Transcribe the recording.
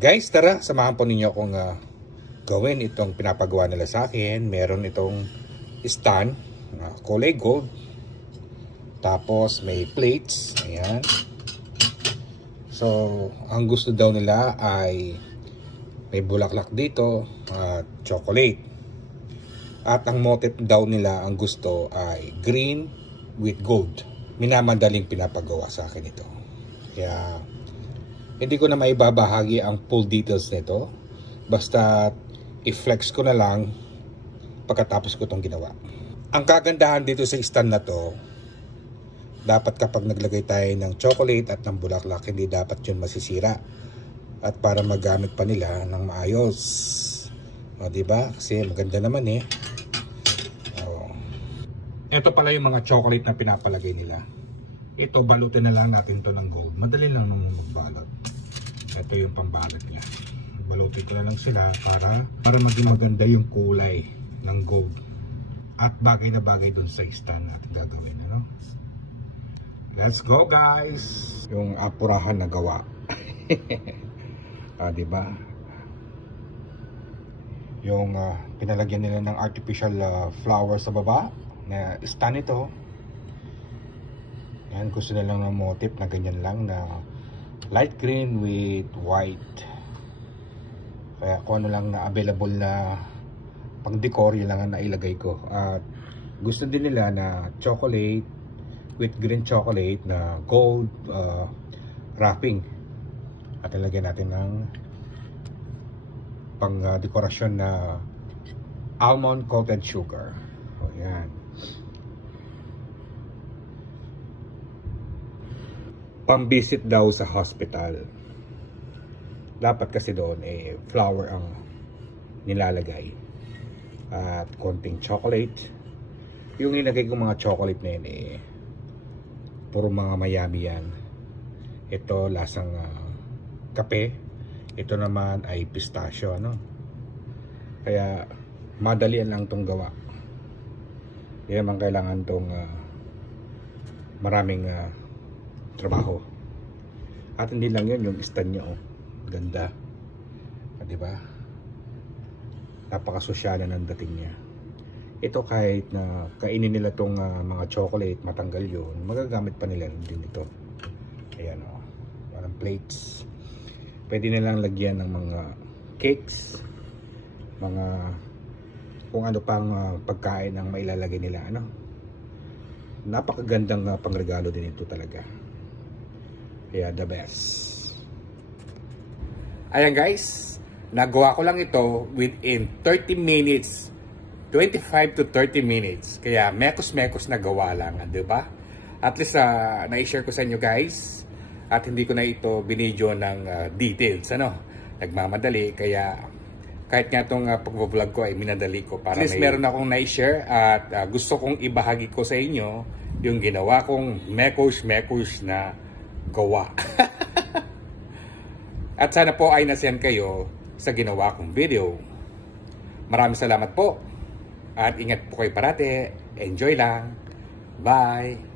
Guys, tara, samahan po ninyo akong gawin itong pinapagawa nila sa akin. Meron itong stand, kulay gold. Tapos may plates, ayan. So, ang gusto daw nila ay may bulaklak dito at chocolate. At ang motif daw nila, ang gusto ay green with gold. Minamadaling pinapagawa sa akin ito. Kaya hindi ko na maibabahagi ang full details nito. Basta i-flex ko na lang pagkatapos ko itong ginawa. Ang kagandahan dito sa stand na to, dapat kapag naglagay tayo ng chocolate at ng bulaklak, hindi dapat yun masisira. At para magamit pa nila ng maayos. O, diba? Kasi maganda naman eh. O. Ito pala yung mga chocolate na pinapalagay nila. Ito, balutin na lang natin to ng gold. Madali lang naman magbalot. Ito yung pambalot niya. Balutin ko na lang sila para maging maganda yung kulay ng gold. At bagay na bagay dun sa stand natin gagawin. Ano? Let's go, guys! Yung apurahan na gawa. Diba? Yung pinalagyan nila ng artificial flower sa baba na stand ito. Yan, gusto na lang ng motif na ganyan lang na light green with white. Kaya kung ano lang na available na pang decor, yun lang ang nailagay ko. At gusto din nila na chocolate with green chocolate na gold wrapping. At ilagay natin ng pang dekorasyon na almond coated sugar. O yan. Pambisit daw sa hospital. Dapat kasi doon flower ang nilalagay. At konting chocolate. Yung nilagay kong mga chocolate na yun puro mga mayami yan. Ito lasang kape. Ito naman ay pistachio, ano? Kaya madalian lang tong gawa. Hindi naman kailangan tong maraming trabaho. At hindi lang yun, yung stand niya, oh. Ganda. Diba? Napakasosyal na ng dating niya. Ito kahit na kainin nila tong mga chocolate, matanggal yun, magagamit pa nila din ito. Ayan, oh. Parang plates. Pwede nilang lagyan ng mga cakes, mga kung ano pang pagkain ang mailalagay nila, ano. Napakagandang pangregalo din ito talaga. Kaya the best. Ayan guys, nagawa ko lang ito within 30 minutes. 25 to 30 minutes. Kaya mekos-mekos na gawa lang, di ba? At least na-share ko sa inyo guys. At hindi ko na ito binidyo ng details, ano? Nagmamadali, kaya kahit nga itong pag-vlog ko ay minadali ko para at least meron akong na-share at gusto kong ibahagi ko sa inyo yung ginawa kong mekos-mekos na gawa. At sana po ay nasiyan kayo sa ginawa kong video. Maraming salamat po. At ingat po kayo parate. Enjoy lang. Bye!